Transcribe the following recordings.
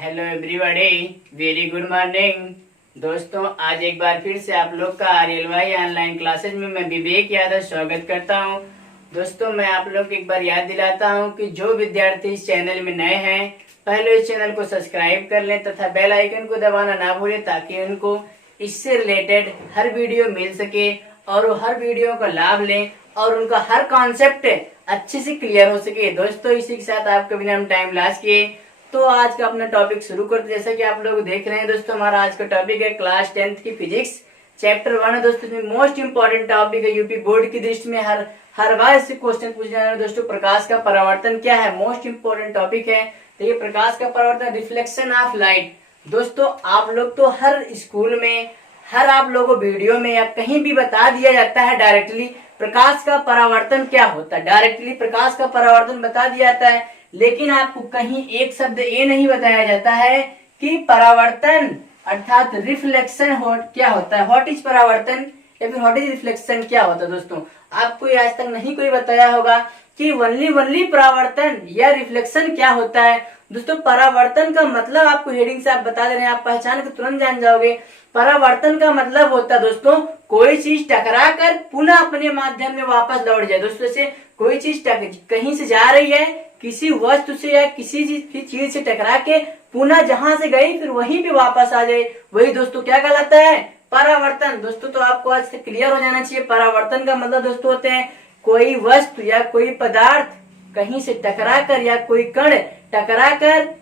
Hello everybody, very good morning दोस्तों। आज एक बार फिर से आप लोग का RLY ऑनलाइन क्लासेज में मैं विवेक यादव स्वागत करता हूं। दोस्तों, मैं आप लोग को एक बार याद दिलाता हूं कि जो विद्यार्थी इस चैनल में नए हैं, पहले इस चैनल को सब्सक्राइब कर लें तथा बेल आइकन को दबाना ना भूलें, ताकि उनको इससे रिलेटेड हर वीडियो मिल सके और वो हर वीडियो का लाभ लें और उनका हर कॉन्सेप्ट अच्छे से क्लियर हो सके। दोस्तों, इसी के साथ आपके बिना हम टाइम लॉस किए तो आज का अपना टॉपिक शुरू करते। जैसा कि आप लोग देख रहे हैं दोस्तों, हमारा आज का टॉपिक है क्लास 10th की फिजिक्स चैप्टर 1 है दोस्तों। इसमें मोस्ट इंपॉर्टेंट टॉपिक है, यूपी बोर्ड की दृष्टि में हर बार इससे क्वेश्चन पूछे जाने वाले दोस्तों। प्रकाश का परावर्तन क्या है, मोस्ट इंपॉर्टेंट टॉपिक है। देखिए, प्रकाश का परावर्तन, रिफ्लेक्शन ऑफ लाइट। दोस्तों, आप लोग तो हर स्कूल में, हर आप लोगों को वीडियो में या कहीं भी बता दिया जाता है डायरेक्टली प्रकाश का परावर्तन क्या होता है, डायरेक्टली प्रकाश का परावर्तन बता दिया जाता है, लेकिन आपको कहीं एक शब्द ये नहीं बताया जाता है कि परावर्तन अर्थात रिफ्लेक्शन क्या होता है, व्हाट इज परावर्तन या फिर व्हाट इज रिफ्लेक्शन क्या होता है। दोस्तों, आपको आज तक नहीं कोई बताया होगा कि वनली परावर्तन या रिफ्लेक्शन क्या होता है। दोस्तों, परावर्तन का मतलब आपको हेडिंग से आप बता दे रहे हैं, आप पहचान के तुरंत जान जाओगे। परावर्तन का मतलब होता है दोस्तों, कोई चीज टकरा कर पुनः अपने माध्यम में वापस लौट जाए। दोस्तों, से कोई चीज कहीं से जा रही है, किसी वस्तु से या किसी चीज से टकरा के पुनः जहां से गई फिर वहीं पे वापस आ जाए, वही दोस्तों क्या कहलाता है, परावर्तन। दोस्तों, तो आपको आज से क्लियर हो जाना चाहिए। परावर्तन का मतलब दोस्तों होते हैं कोई वस्तु या कोई पदार्थ कहीं से टकरा कर या कोई कण टकरा कर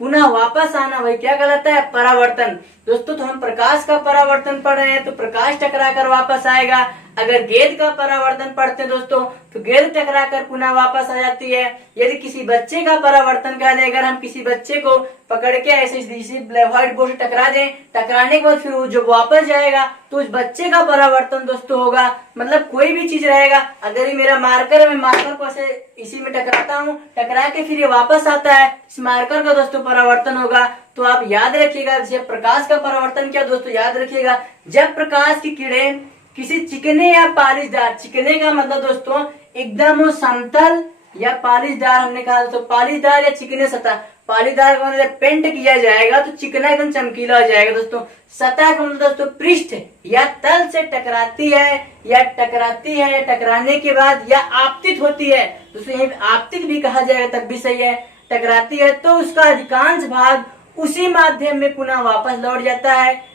पुनः वापस आना, वही क्या कहलाता है, परावर्तन। दोस्तों, तो हम प्रकाश का परावर्तन पढ़ रहे हैं तो प्रकाश टकरा कर वापस आएगा। अगर गेंद का परावर्तन पढ़ते हैं दोस्तों तो गेंद टकरा कर पुनः वापस आ जाती है। यदि किसी बच्चे का परावर्तन कर दें, अगर हम किसी बच्चे को पकड़ के ऐसे व्हाइट बोर्ड से टकरा दें, टकराने के बाद फिर वो जब वापस जाएगा तो उस बच्चे का परावर्तन दोस्तों होगा। मतलब कोई भी चीज रहेगा, अगर ये मेरा मार्कर है, मैं मार्कर को ऐसे इसी में टकराता हूँ, टकरा के फिर ये वापस आता है, इस मार्कर का दोस्तों परावर्तन होगा। तो आप याद रखिएगा, जब प्रकाश का परावर्तन क्या दोस्तों, याद रखिएगा, जब प्रकाश की किरणें किसी चिकने या पालिशदार, चिकने का मतलब दोस्तों एकदम समतल या पालिशदार, हमने कहा दोस्तों पालिशदार या चिकने सतह, पालिशदार का मतलब पेंट किया जाएगा तो चिकना एकदम चमकीला हो जाएगा। दोस्तों, सतह का मतलब दोस्तों पृष्ठ या तल से टकराती है, टकराने के बाद या आपतित होती है, दोस्तों ये आपतित भी कहा जाएगा तब भी सही है, टकराती है तो उसका अधिकांश भाग उसी माध्यम में पुनः वापस लौट जाता है।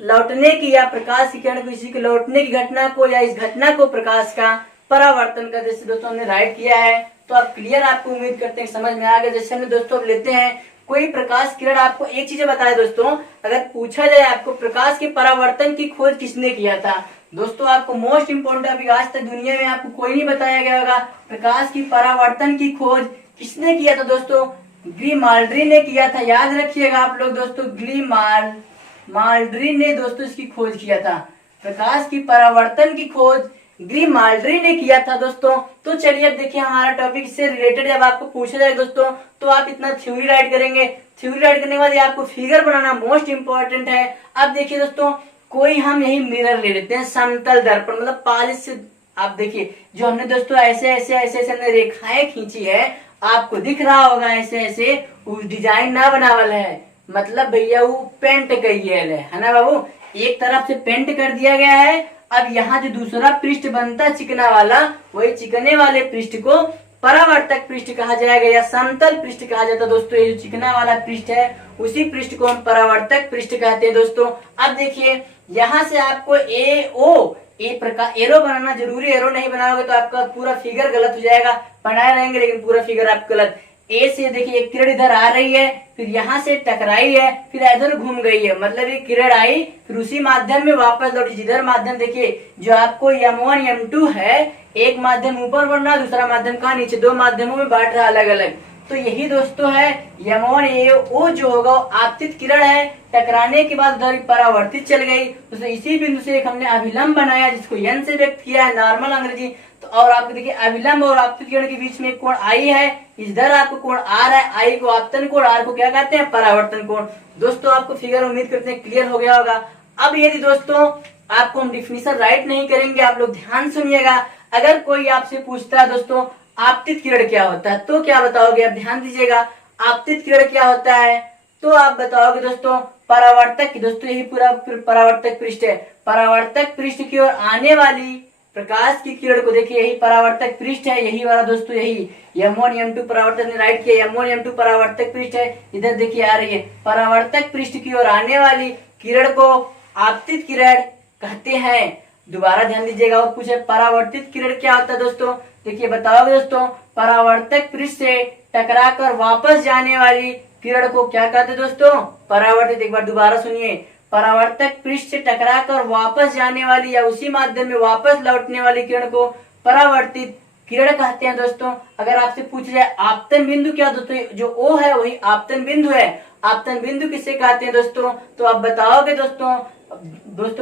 लौटने की या प्रकाश की किरण किसी के लौटने की घटना को या इस घटना को प्रकाश का परावर्तन का जैसे दोस्तों हमने राइट किया है। तो आप क्लियर, आपको उम्मीद करते हैं समझ में आ गया। जैसे हमने दोस्तों अब लेते हैं कोई प्रकाश किरण, आपको एक चीज बताया दोस्तों, अगर पूछा जाए आपको प्रकाश के परावर्तन की खोज किसने किया था, दोस्तों आपको मोस्ट इंपोर्टेंट अभी आज तक दुनिया में आपको कोई नहीं बताया गया होगा प्रकाश की परावर्तन की खोज किसने किया था। दोस्तों, ग्रीमाल्ड्री ने किया था, याद रखिएगा आप लोग दोस्तों, ग्रीमाल्ड्री ने दोस्तों इसकी खोज किया था, प्रकाश की परावर्तन की खोज ग्रीमाल्ड्री ने किया था दोस्तों। तो चलिए अब देखिए हमारा टॉपिक से रिलेटेड जब आपको पूछा जाए दोस्तों तो आप इतना थ्योरी राइट करेंगे, थ्योरी राइट करने के बाद आपको फिगर बनाना मोस्ट इंपॉर्टेंट है। अब देखिए दोस्तों, कोई हम यही मिरर ले लेते हैं, समतल दर्पण मतलब पालिश से, आप देखिए जो हमने दोस्तों ऐसे ऐसे ऐसे ऐसे रेखाएं खींची है, आपको दिख रहा होगा ऐसे ऐसे, उस डिजाइन ना बनावल है, मतलब भैया वो पेंट कइल है ना बाबू, एक तरफ से पेंट कर दिया गया है। अब यहाँ जो दूसरा पृष्ठ बनता चिकना वाला, वही चिकने वाले पृष्ठ को परावर्तक पृष्ठ कहा जाएगा या समतल पृष्ठ कहा जाता है। दोस्तों, ये जो चिकना वाला पृष्ठ है उसी पृष्ठ को हम परावर्तक पृष्ठ कहते हैं दोस्तों। अब देखिए यहाँ से आपको ए प्रकार एरो बनाना जरूरी, एरो नहीं बनाओगे तो आपका पूरा फिगर गलत हो जाएगा, बनाए रहेंगे लेकिन पूरा फिगर आपका गलत। ए से देखिए एक किरण इधर आ रही है, फिर यहाँ से टकराई है, फिर इधर घूम गई है, मतलब ये किरण आई फिर उसी माध्यम में वापस लौटी। जिधर माध्यम देखिए जो आपको M1 M2 है, एक माध्यम ऊपर बढ़ रहा, दूसरा माध्यम कहाँ नीचे, दो माध्यमों में बांट रहा अलग अलग। तो यही दोस्तों है M1 O जो होगा आपतित किरण है, टकराने के बाद उधर परावर्तित चल गई, तो इसी बिंदु से एक हमने अभिलंब बनाया जिसको n से व्यक्त किया है नॉर्मल अंग्रेजी। तो और आपको देखिए अभिलंब और आपतित किरण के बीच में एक कोण I है, इधर आपको कोण R है, I को आपतन कोण, R को क्या कहते हैं, परावर्तन कोण। दोस्तों आपको फिगर उम्मीद करते हैं क्लियर हो गया होगा। अब यदि दोस्तों आपको हम डिफिनेशन राइट नहीं करेंगे, आप लोग ध्यान सुनिएगा, अगर कोई आपसे पूछता है दोस्तों आपतित किरण क्या होता है तो क्या बताओगे, आप ध्यान दीजिएगा, आपतित किरण क्या होता है तो आप बताओगे दोस्तों परावर्तक, दोस्तों यही पूरा परावर्तक पृष्ठ है। परावर्तक पृष्ठ की ओर आने वाली प्रकाश की किरण को देखिए, यही परावर्तक पृष्ठ है, यही वाला दोस्तों, यही M1 M2 परावर्तक ने राइट किया, M1 M2 परावर्तक पृष्ठ है। इधर देखिए आ रही है परावर्तक पृष्ठ की ओर आने वाली किरण को आपतित किरण कहते हैं। दोबारा ध्यान दीजिएगा और पूछे परावर्तित किरण क्या होता है दोस्तों, देखिए बताओगे दोस्तों परावर्तक पृष्ठ से टकराकर वापस जाने वाली किरण को क्या कहते हैं दोस्तों, परावर्तित। एक बार दोबारा सुनिए, परावर्तक पृष्ठ से टकराकर वापस जाने वाली या उसी माध्यम में वापस लौटने वाली किरण को परावर्तित किरण कहते हैं दोस्तों। अगर आपसे पूछा जाए आपतन बिंदु क्या दोस्तों, जो O है वही आपतन बिंदु है। आपतन बिंदु किसे कहते हैं दोस्तों, तो आप बताओगे दोस्तों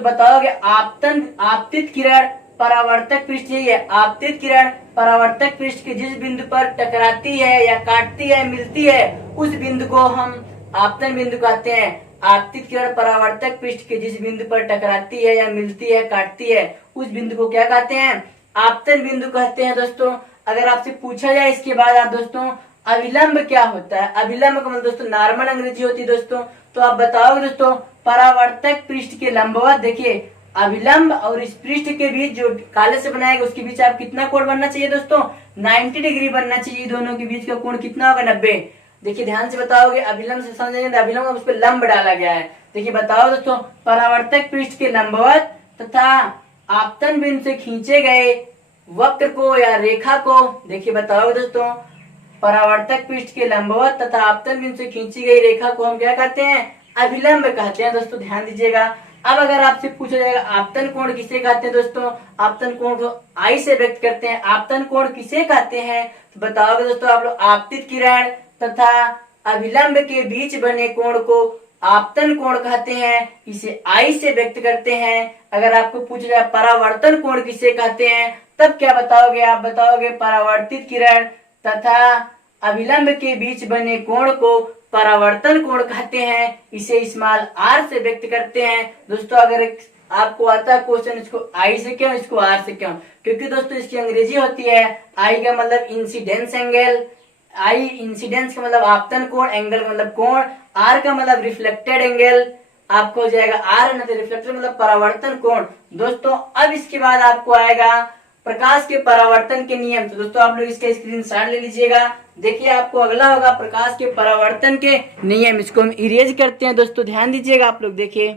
बताओगे आपतित किरण परावर्तक पृष्ठ, यही है आपतित किरण परावर्तक पृष्ठ के जिस बिंदु पर टकराती है या काटती है, मिलती है, उस बिंदु को हम आपतन बिंदु कहते हैं। आपतित किरण परावर्तक पृष्ठ के जिस बिंदु पर टकराती है या मिलती है, काटती है, उस बिंदु को क्या कहते हैं, आपतन बिंदु कहते हैं दोस्तों। अगर आपसे पूछा जाए इसके बाद आप दोस्तों अभिलंब क्या होता है, अभिलंब का मतलब दोस्तों नॉर्मल अंग्रेजी होती है दोस्तों, तो आप बताओगे दोस्तों परावर्तक पृष्ठ के लंबवत, देखिए अभिलंब और इस पृष्ठ के बीच जो काले से बनाएगा उसके बीच आप कितना कोण बनना चाहिए दोस्तों, 90 डिग्री बनना चाहिए। दोनों के बीच का कोण कितना होगा, 90। देखिए ध्यान से बताओगे, अभिलंब से समझेंगे, अभिलंब उस पर लंब डाला गया है। देखिए बताओ दोस्तों परावर्तक पृष्ठ के लंबवत तथा आपतन बिंदु से खींचे गए वक्र को या रेखा को, देखिए बताओगे दोस्तों परावर्तक पृष्ठ के लंबवत तथा आपतन बिंदु से खींची गई रेखा को हम क्या कहते हैं, अभिलंब कहते हैं दोस्तों। ध्यान दीजिएगा। अब अगर आपसे पूछा जाएगा आपतन कोण किसे कहते हैं दोस्तों, आपतन कोण को आई से व्यक्त करते हैं, आपतन कोण किसे कहते हैं, तो बताओगे दोस्तों आप लोग आपतित किरण तथा अभिलंब के बीच बने कोण को आपतन कोण कहते हैं, इसे आई से व्यक्त करते हैं। अगर आपको पूछा जाए परावर्तन कोण किसे कहते हैं, तब क्या बताओगे, आप बताओगे परावर्तित किरण तथा अभिलंब के बीच बने कोण को परावर्तन कोण कहते हैं, इसे स्मॉल r से व्यक्त करते हैं। दोस्तों अगर आपको आता है क्वेश्चन इसको I से क्यों, इसको R से क्यों, क्योंकि दोस्तों इसकी अंग्रेजी होती है I का मतलब इंसिडेंस एंगल, I इंसिडेंस का मतलब आपतन कोण, एंगल का मतलब कोण, R का मतलब रिफ्लेक्टेड एंगल, आपको हो जाएगा R ना, तो रिफ्लेक्टेड मतलब परावर्तन कोण। दोस्तों अब इसके बाद आपको आएगा प्रकाश के परावर्तन के नियम। तो दोस्तों आप लोग इसका स्क्रीनशॉट ले लीजिएगा। देखिए आपको अगला होगा प्रकाश के परावर्तन के नियम, इसको हम इरेज करते हैं दोस्तों, ध्यान दीजिएगा आप लोग। देखिए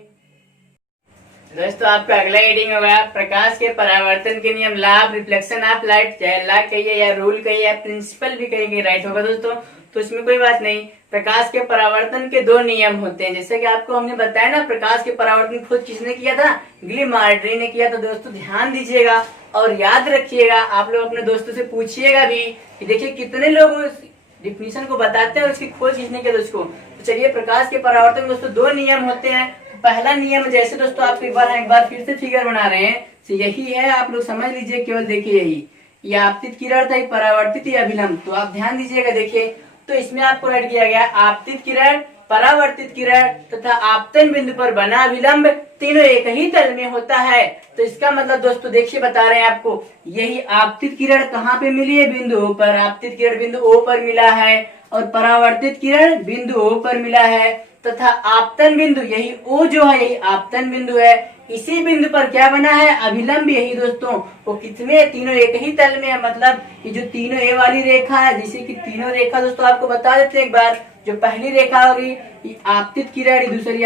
दोस्तों आपका अगला हेडिंग होगा प्रकाश के परावर्तन के नियम, law of reflection of light, चाहे लॉ कहिए या रूल कहिए या प्रिंसिपल भी कहिए, राइट होगा दोस्तों, तो इसमें कोई बात नहीं। प्रकाश के परावर्तन के दो नियम होते हैं, जैसे कि आपको हमने बताया ना, प्रकाश के परावर्तन खुद किसने किया था, ग्लीमार्ड्री ने किया था। दोस्तों ध्यान दीजिएगा और याद रखिएगा, आप लोग अपने दोस्तों से पूछिएगा भी कि देखिए कितने लोग डिफिनीशन को बताते हैं और उसकी खोज किसने किया दोस्तों। तो चलिए प्रकाश के परावर्तन दोस्तों दो नियम होते हैं। पहला नियम जैसे दोस्तों आपको एक बार फिर से फिगर बना रहे हैं, तो यही है, आप लोग समझ लीजिए, केवल देखिए यही, ये आपतित किरण था, परावर्तित या अभिलंब, तो आप ध्यान दीजिएगा। देखिए तो इसमें आपको राइट किया गया आपतित किरण, परावर्तित किरण तथा आपतन बिंदु पर बना अभिलंब, तीनों एक ही तल में होता है। तो इसका मतलब दोस्तों देखिए बता रहे हैं आपको, यही आपतित किरण कहाँ पे मिली है, बिंदु O पर। आपतित किरण बिंदु O पर मिला है और परावर्तित किरण बिंदु O पर मिला है तथा आपतन बिंदु यही O जो है, यही आपतन बिंदु है। इसी बिंदु पर क्या बना है, अभिलंब, यही दोस्तों वो कितने, तीनों एक ही तल में है। मतलब ये जो तीनों ए वाली रेखा है, जैसे कि तीनों रेखा दोस्तों आपको बता देते हैं एक बार, जो पहली रेखा होगी आपतित किरण, दूसरी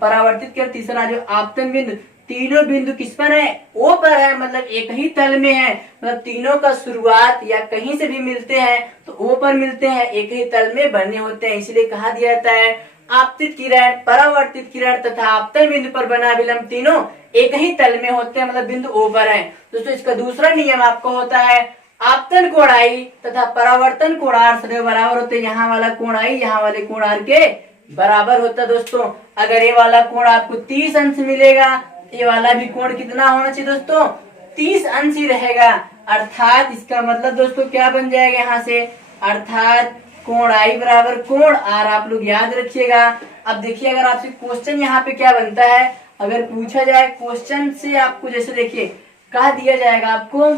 परावर्तित किरण, तीसरा जो आपतन बिंदु, तीनों बिंदु किस पर है, O पर है, मतलब एक ही तल में है। मतलब तीनों का शुरुआत या कहीं से भी मिलते हैं तो O पर मिलते हैं, एक ही तल में बने होते हैं, इसलिए कहा दिया जाता है आपतित किरण, परावर्तित किरण तथा आपतन बिंदु पर बना अभिलंब तीनों एक ही तल में होते हैं, मतलब बिंदु O पर है। दोस्तों इसका दूसरा नियम आपको होता है आपतन कोण I तथा परावर्तन कोण R सदैव बराबर होते हैं। यहाँ वाला कोण I यहाँ वाले कोण R के बराबर होता है। दोस्तों अगर ये वाला कोण आपको 30 अंश मिलेगा, ये वाला भी कोण कितना होना चाहिए दोस्तों, 30 अंश ही रहेगा। अर्थात इसका मतलब दोस्तों क्या बन जाएगा यहाँ से, अर्थात कोण I बराबर कोण R, आप लोग याद रखिएगा। अब देखिए अगर आपसे क्वेश्चन यहाँ पे क्या बनता है, अगर पूछा जाए क्वेश्चन से आपको, जैसे देखिए कहा दिया जाएगा आपको,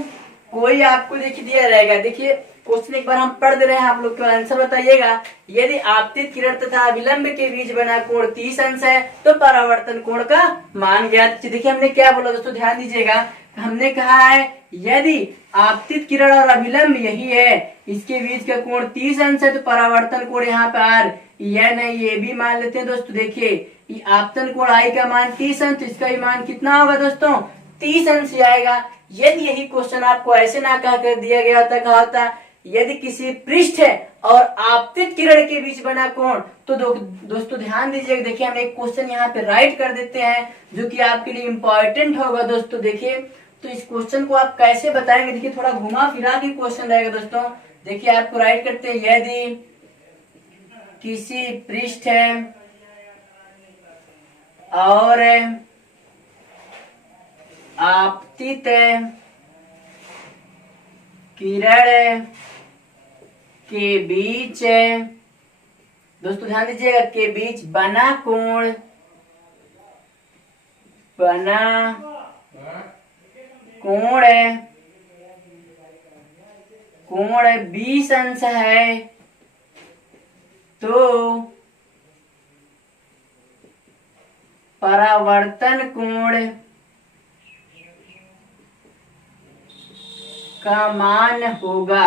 कोई आपको देखिए दिया रहेगा, देखिए क्वेश्चन एक बार हम पढ़ दे रहे हैं, आप लोग का आंसर बताइएगा। यदि आपतित किरण तथा अभिलंब के बीच बना कोण 30 अंश है तो परावर्तन कोण का मान ज्ञात। देखिए हमने क्या बोला दोस्तों, ध्यान दीजिएगा। हमने कहा है यदि आपतित किरण और अभिलंब यही है, इसके बीच का कोण 30 अंश है तो परावर्तन कोण यहाँ पे आर यह नहीं ये भी मान लेते हैं दोस्तों। देखिए ये आपतन कोण आई का मान 30 अंश, तो इसका भी मान कितना होगा दोस्तों, 30 अंश आएगा। यदि यही क्वेश्चन आपको ऐसे ना कहा कर दिया गया होता, कहा होता यदि किसी पृष्ठ है और आपतित किरण के बीच बना कोण, तो दोस्तों ध्यान दीजिएगा। देखिए हम एक क्वेश्चन यहाँ पे राइट कर देते हैं जो कि आपके लिए इंपॉर्टेंट होगा दोस्तों। देखिए तो इस क्वेश्चन को आप कैसे बताएंगे, देखिए थोड़ा घुमा फिरा के क्वेश्चन रहेगा दोस्तों। देखिए आपको राइट करते हैं, यदि किसी पृष्ठ है और आपतित किरण के बीच दोस्तों ध्यान दीजिएगा, के बीच बना कोण 20 अंश है तो परावर्तन कोण का मान होगा।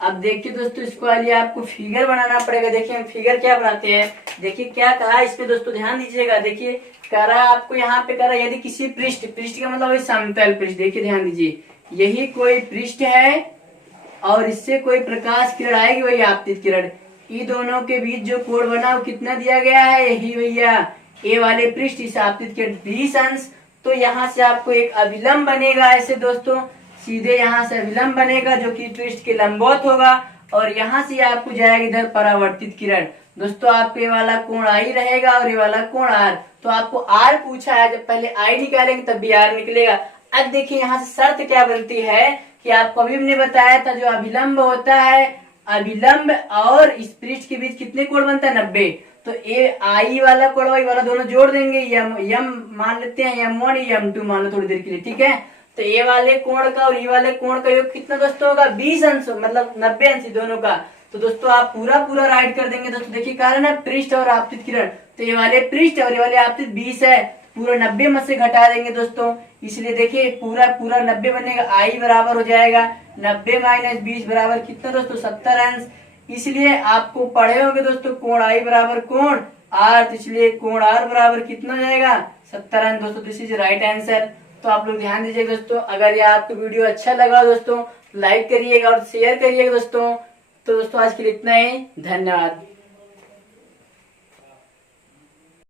अब देखिए दोस्तों इसको लिए आपको फिगर बनाना पड़ेगा। देखिए हम फिगर क्या बनाते हैं, देखिए क्या कहा इसमें दोस्तों, ध्यान दीजिएगा। देखिए करा आपको यहाँ पे करा यदि किसी पृष्ठ का मतलब वही समतल पृष्ठ। देखिए ध्यान दीजिए, यही कोई पृष्ठ है और इससे कोई प्रकाश किरण आएगी, वही आपतित किरण। इन दोनों के बीच जो कोण बना वो कितना दिया गया है, यही भैया ए वाले पृष्ठ, इस आपतित किरण 20 अंश। तो यहाँ से आपको एक अभिलंब बनेगा ऐसे दोस्तों, सीधे यहाँ से अभिलंब बनेगा जो कि पृष्ठ के लंबवत होगा, और यहाँ से आपको जाएगा इधर परावर्तित किरण। दोस्तों आपको ये वाला कोण आई रहेगा और ये वाला कोण आर। तो आपको आर पूछा है, जब पहले आई निकालेंगे तब भी आर निकलेगा। अब देखिए यहाँ से शर्त क्या बनती है कि आपको अभी हमने बताया था जो अभिलंब होता है, अभिलंब और इस पृष्ठ के बीच कितने कोण बनता है, 90। तो ए आई वाला कोण वाई वाला दोनों जोड़ देंगे, यम मान लेते हैं, M1 M2 मान लो थोड़ी देर के लिए, ठीक है। तो ए वाले कोण का और ये वाले कोण का योग कितना दोस्तों होगा, 20 अंश, मतलब 90 अंश दोनों का। तो दोस्तों आप पूरा राइट कर देंगे दोस्तों। देखिए कारण है पृष्ठ और आपतित किरण, तो ये वाले पृष्ठ और ये वाले आपतित 20 है, पूरा 90 में से घटा देंगे दोस्तों, इसलिए देखिए पूरा 90 बनेगा। आई बराबर हो जाएगा 90 माइनस 20 बराबर कितना दोस्तों, 70 अंश। इसलिए आपको पढ़े होंगे दोस्तों कोण आई बराबर कोण आर, तो इसलिए कोण आर बराबर कितना हो जाएगा, 70 अंश दोस्तों। This is right answer. तो आप लोग ध्यान दीजिएगा दोस्तों, अगर ये आपको वीडियो अच्छा लगा दोस्तों लाइक करिएगा और शेयर करिएगा दोस्तों। तो दोस्तों आज के लिए इतना ही, धन्यवाद।